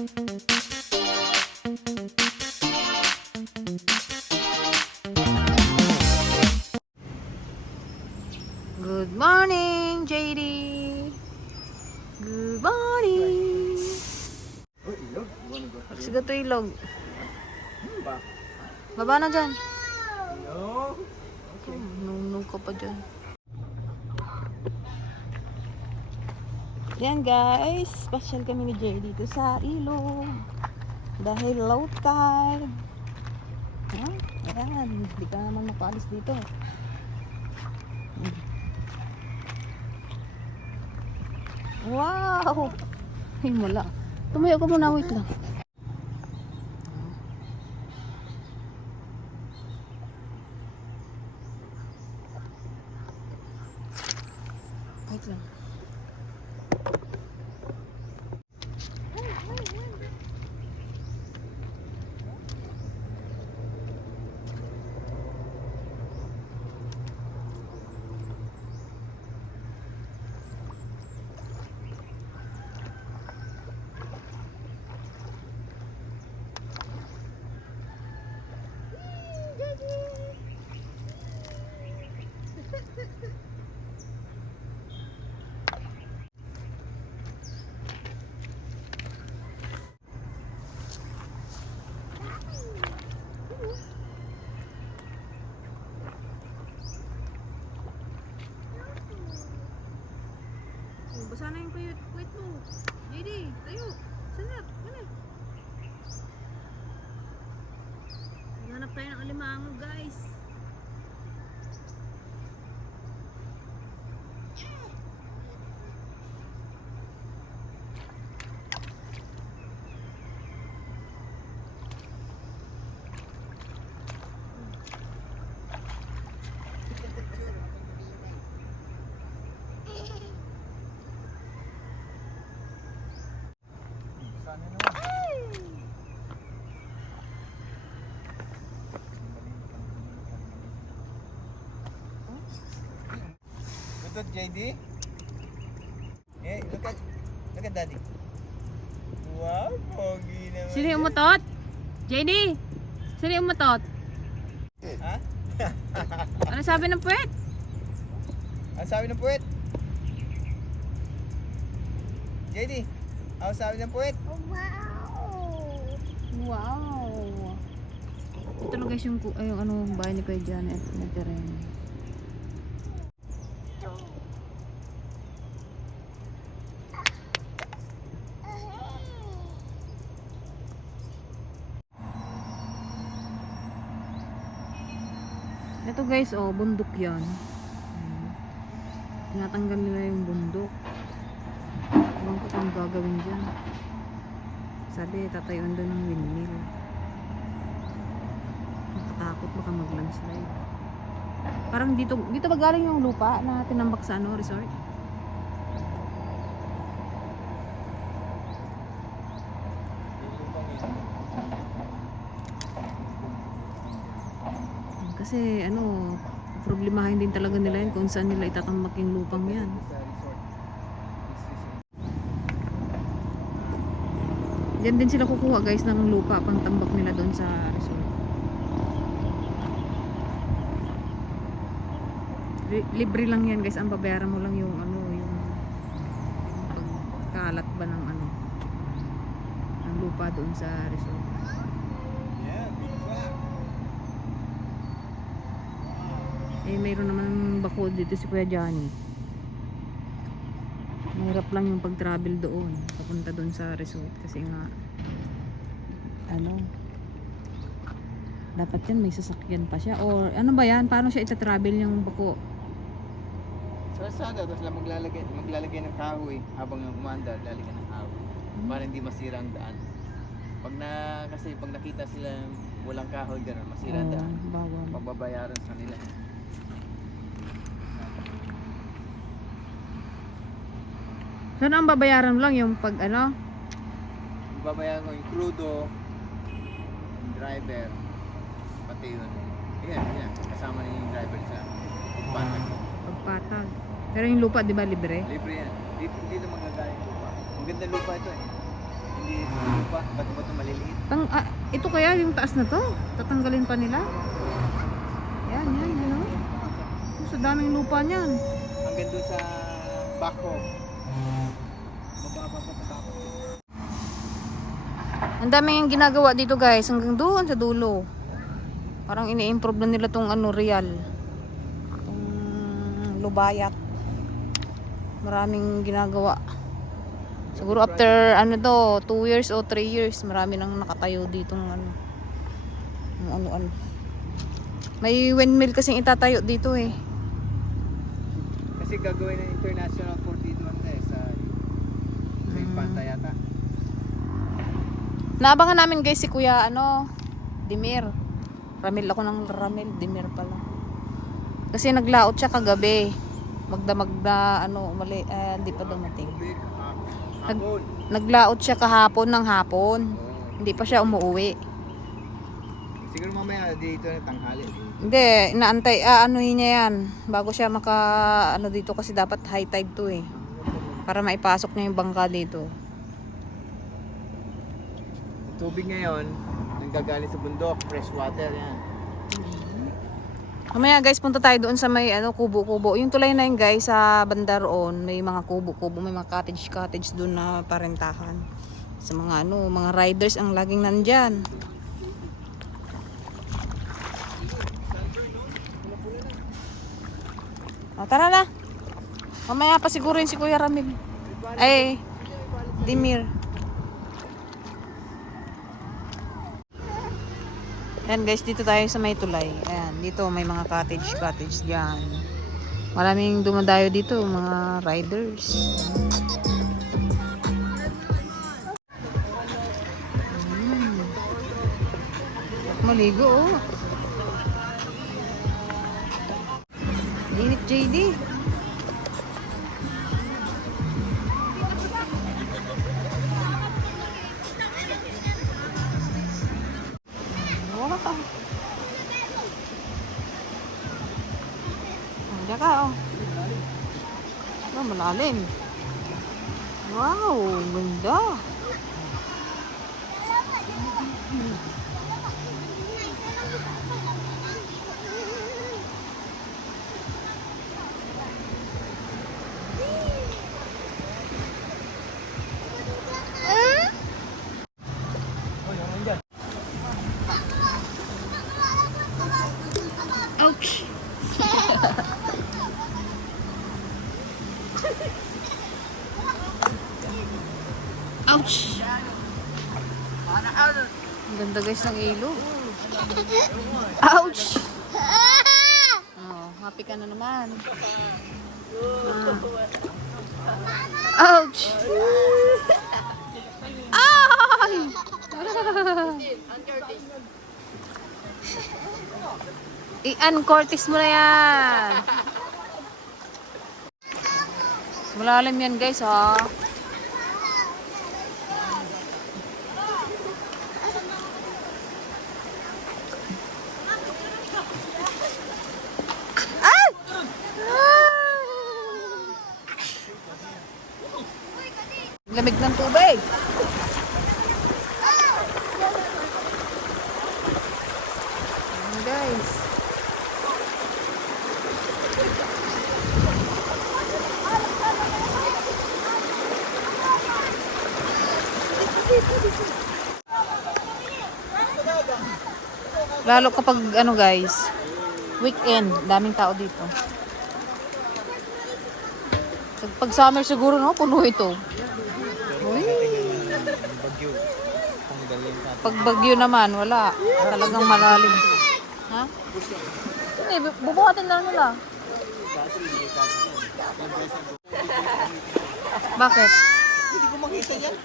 Good morning, JD. Good morning. Sige to ilog. Baba na dyan. Nung ka pa dyan. Yan guys, special kami ni JD dito sa ilog. Dahil low tide. Ayan, hindi ka naman makaalis dito. Wow! Ay, wala. Tumayo ka muna, wait lang. Wait lang. Basa na yung kuwit mo. JD, tayo. Sanap. Ano? Hanap tayo ng alimango, guys. Look at JD. Hey, look at Daddy. Wow, pogi naman. Sino yung umutot? JD! Sino yung umutot? Ha? Ano sabi ng puwet? Ang sabi ng puwet? JD, ang sabi ng puwet? Wow! Ito na guys yung ano, bahay ni Kuya Janet na terreno. Ito guys, oh, bundok yan. Tinatanggal nila yung bundok. Ewan ko kung gagawin dyan. Sabi, tatayuan doon ng windmill. Nakatakot baka mag-landslide. Parang dito ba galing yung lupa na tinambak sa ano, resort? Kasi ano, problemahin din talaga nila yun kung saan nila itatambak yung lupang yan. Diyan din sila kukuha guys ng lupa pang tambak nila doon sa resort. Libre lang yan guys, ang babayaran mo lang yung ano, yung pagkalat ba ng ano, ng lupa doon sa resort. Eh, mayroon naman bakod dito si Kuya Johnny. Mahirap lang yung pag-travel doon, papunta doon sa resort kasi nga ano, dapat yan may sasakyan pa siya or ano ba yan, paano siya ita-travel yung bako? Sa Lazada, tapos lang maglalagay ng kahoy habang umanda, lalagyan ng kahoy para hindi masira ang daan. Kasi pag nakita sila walang kahoy gano'n, masira ang daan. Bawal. Pagbabayaran sa nila. So, ang babayaran mo lang yung pag ano? Babayaran ko yung krudo, yung driver, pati yun. Yan. Kasama na yung driver sa pagpatag. Pagpatag. Pero yung lupa, di ba libre? Libre yan. Dito magagaling lupa. Ang ganda lupa ito eh. Hindi lupa Ito kaya yung taas na to? Tatanggalin pa nila? Yan, ano? Sa daming lupa niyan. Hanggang doon sa bako. Mababa pa tapos. Ang dami yung ginagawa dito guys, hanggang doon sa dulo. Parang ini-improve na nila tong real. Tong lubayat. Maraming ginagawa. Siguro after 2 years o 3 years, marami nang nakatayo dito ng ano. May windmill kasing itatayo dito eh. Kasi gagawin ng international port dito sa Infanta yata. Naabangan namin guys si Kuya Dimir. Ramil ako ng Ramil, Dimir pala. Kasi naglaot siya kagabi. Magda hindi pa dumating. Naglaot siya kahapon ng hapon. Hindi pa siya umuwi. Siguro mamaya dito na tanghali. Hindi, inaantay, anuhin niya yan. Bago siya dito kasi dapat high tide to eh. Para maipasok niya yung bangka dito. Tubig ngayon, nanggagaling sa bundok, fresh water yan. Mamaya guys, punta tayo doon sa may kubo-kubo. Yung tulay na yun guys, sa banda roon, may mga kubo-kubo, may mga cottage doon na parentahan. Sa mga mga riders ang laging nandyan. Tara na. Mamaya pa siguro yun si Kuya Ramil. Ay, Dimir. Ayan guys, dito tayo sa may tulay. Ayan, dito may mga cottage dyan. Maraming dumadayo dito, mga riders. Maligo oh. Init JD. Wow. Diyan ka oh. Malalim. Wow, ganda. Ouch. Ouch. Ang ganda guys ng ilog. Ouch. Oh, happy ka na naman. Ouch. Ay! I-Curtis mo na yan. Malalim yan guys ha. Lamig ng tubig. Ayan guys. Lalo kapag guys, weekend, daming tao dito. Pag summer siguro puno ito. Uy. Pag bagyo naman, wala. Talagang malalim. Ha? Hindi, bubuhatin na nila. Bakit? Hindi ko makita yan.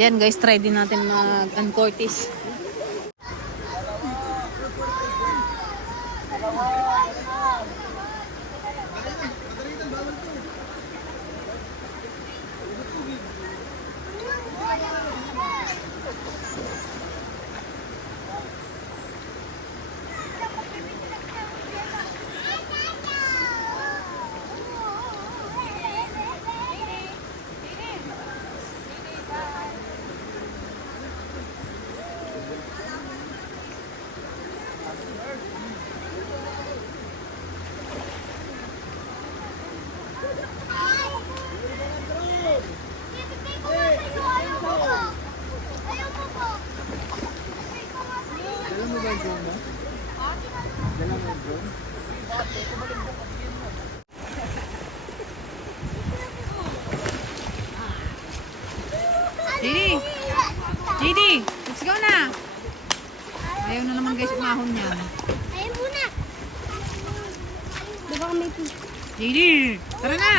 Yan guys, try din natin mag-Curtis. ba yung drone mo? Dala mo yung drone? JD! JD! Let's go na! Ayaw na naman guys umahon yan. Ayun muna. Diba kami JD! Tara na!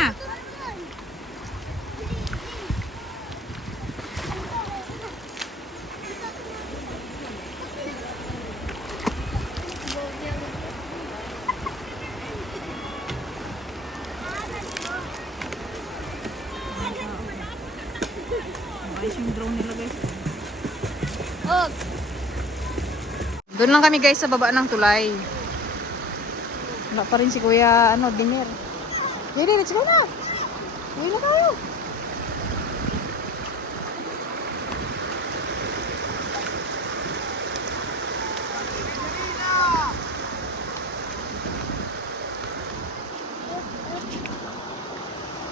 Ayos yung drone nila guys. Oh, Doon lang kami guys sa baba ng tulay. Wala pa rin si Kuya Dimir. JD, let's go na! Uwi na tayo!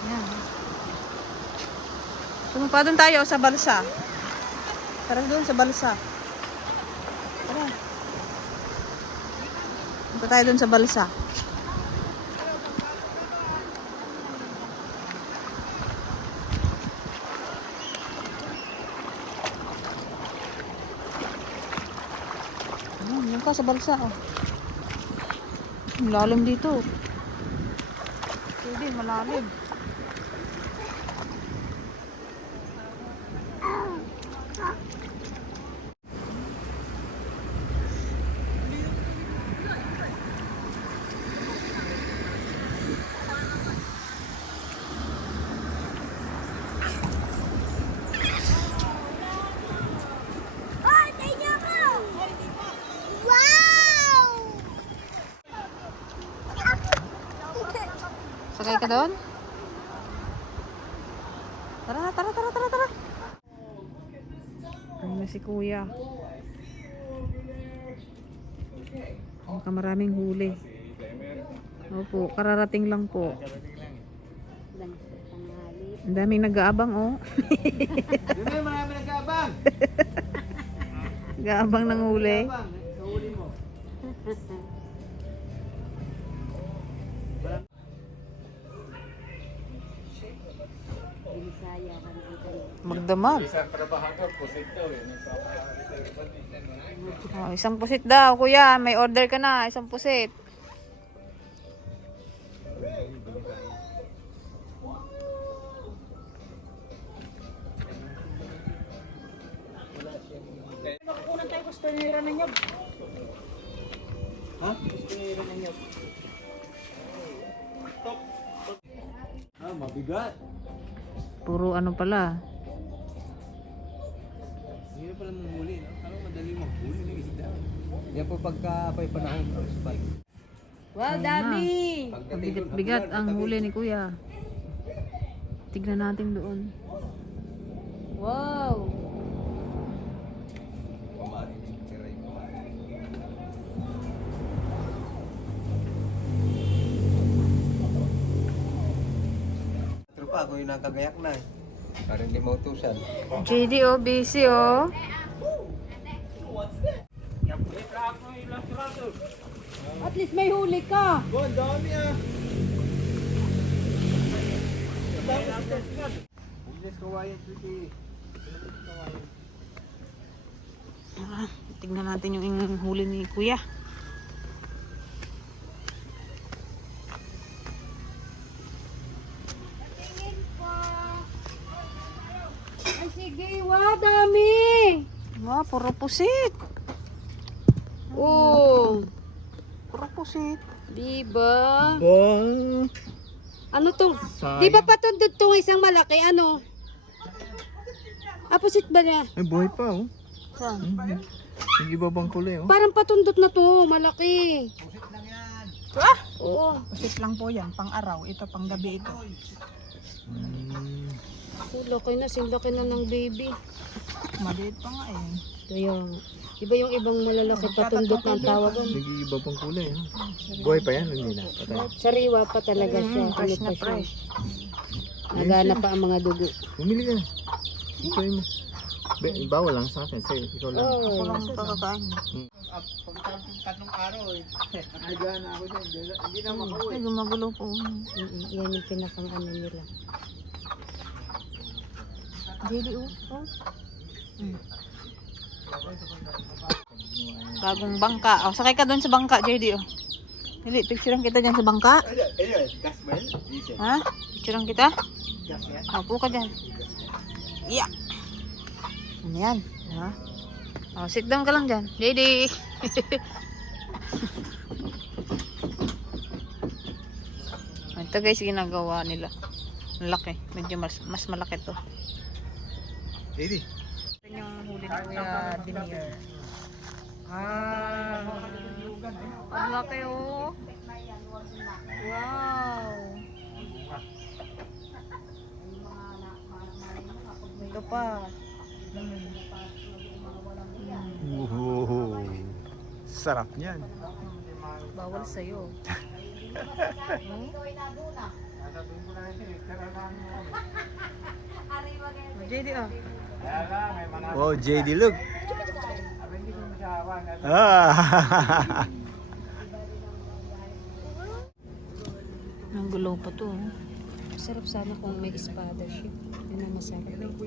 Yan. Sumpa doon tayo sa balsa. Tara doon sa balsa. Tara. Punta tayo doon sa balsa. Yan ka sa balsa. Oh. Malalim dito. Pwede, malalim. oh, tingnan mo. Wow! Sakay ka doon? Tara, tara, tara, tara, tara. Ayun na si Kuya. Baka maraming huli. Opo, kararating lang po. Ang daming nag-aabang oh. Doon na marami nag-aabang! Nag-aabang ng huli. Nag-aabang, sa huli mo. Magdamag. Oh, isang pusit daw, Kuya. May order ka na, isang pusit. Ha? Gusto nyo rin ng nyog? Ah, mabigat. Puro ano pala. Hindi na pala mamuli, no? Kala madali mahuli ng isda. Yan po pagka pa'y panahon ng spike. Wow, Ayun dami. Bigat-bigat ang huli ni Kuya. Tignan natin doon. Wow. Tropa, ako yung nakagayak na eh. Parang hindi mautusan. JD oh, busy oh. At least may huli ka. Oh, ang dami ah! Business kawayan, sweetie. Tara, tignan natin yung huli ni Kuya. Tingin po. Ay, sige. Wow, dami. Wow, puro pusit. Oh. Puro pusit. Diba? Bang! Ano to? Sayang. Di ba patundod tong isang malaki? Ano? Aposit ba niya? Ay, buhay pa oh. Saan? Hindi ba bang kulay oh? Parang patundot na to. Malaki. Ah! Oo. Pusit lang po yan, pang araw. Ito pang gabi ito. Oh, laki na. Sinlaki na ng baby. Maliit pa nga eh. Kaya, iba yung ibang malalaki patundot na ang tawagan. Hindi iba pang kulay oh. Buhay pa yan, hindi na. Patay. Sariwa pa talaga siya. Fresh Ano na pa siya? fresh. Nagana pa ang mga dugo. Bumili ka. Ito mo. Bawal lang sa akin. Sa'yo, ikaw lang. Oo. Ako lang kakakain. Pagkatapos tatlong araw eh. Nagana na ako dyan. Hindi na makauwi. Ay, gumagulo po. Yan yung pinakang ano nila. JD, oh. Bagong bangka. Oh, sakay ka doon sa bangka, JD, oh. Dili, picturean kita dyan sa bangka. Ayun, gas ba yun? Diesel. Ha? Picturean kita? Gas yan. Upo ka dyan. Yeah. Ano yan? Ha? Oh, sit down ka lang dyan. JD. Ito guys, ginagawa nila. Malaki. Medyo mas malaki to. Lady. Ito yung huli ni Kuya Denier. Ah. Ang laki oh. Wow. Ito pa. Sarap niyan. Bawal sa'yo. JD ah. Wow, JD, look. Ah. Ang gulo pa to. Sarap sana kung may espada siya. Yun ang masarap.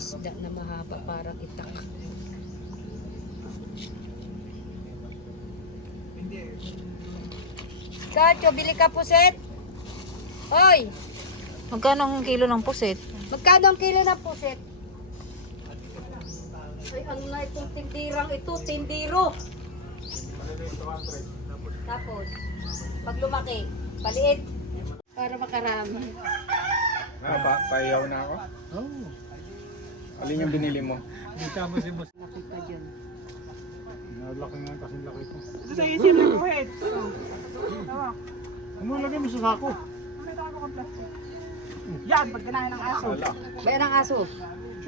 Isda na mahaba parang itak. Kacho, bili ka puset? Hoy! Magkano ang kilo ng pusit? Magkano ang kilo na puset? Ay, ano na itong tindirang ito? Tindiro! Tapos, pag lumaki, paliit. Para makarami. Payaw na ako? Oo. Alin yung binili mo? Laki pa dyan. Nalaki nga kasi laki ko. Ito sa isip ng buhit. Lagay mo sa sako. Nakita ko kung plastic. Yan, pag ganahin ng aso. Bayan ang aso.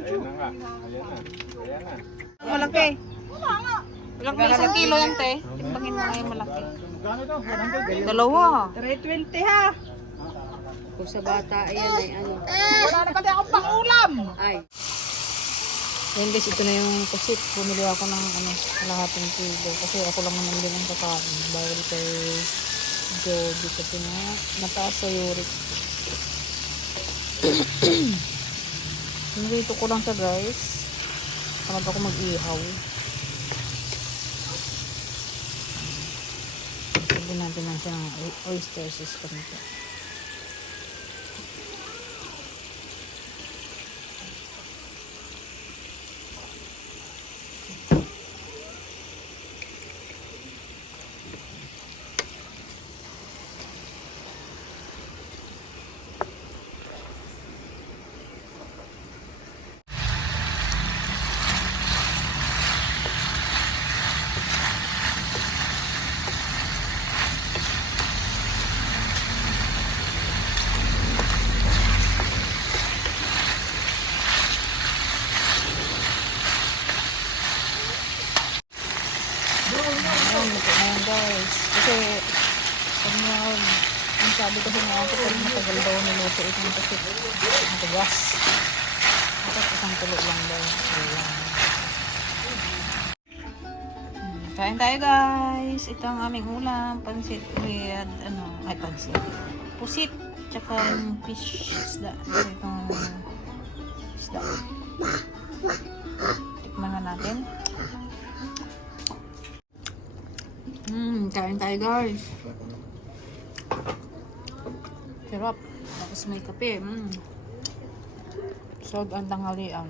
Ayun na nga. Ayan na. Ayan na. Malaki. Ilang isang kilo yan, te? Timbangin mo nga yung malaki. Gano ito? Dalawa. 320 ha. Kung sa bata, ayan ay ano. Wala na kasi akong pang-ulam. Ay, Ayun guys, ito na yung pusit. Bumili ako ng kalahating kilo. Kasi ako lang naman din ang kakain. Bawal kay Jody kasi na mataas sa uric. Nilito ko lang siya guys. Tamad ako mag-ihaw. Sabi natin lang siya ng oyster system ito. Ayan, ito na yan guys. Kasi, pag ang sabi kasi nga ako, pag matagal daw niluto itong kasi matagas. Tapos isang tulo lang daw. Ayan. Kain tayo guys. Ito ang aming ulam. Pansit with, pansit. Pusit. Tsaka yung fish isda. Itong isda. Tikman na natin. Kain tayo guys. Sarap. Tapos may kape. Sod ang tanghalian.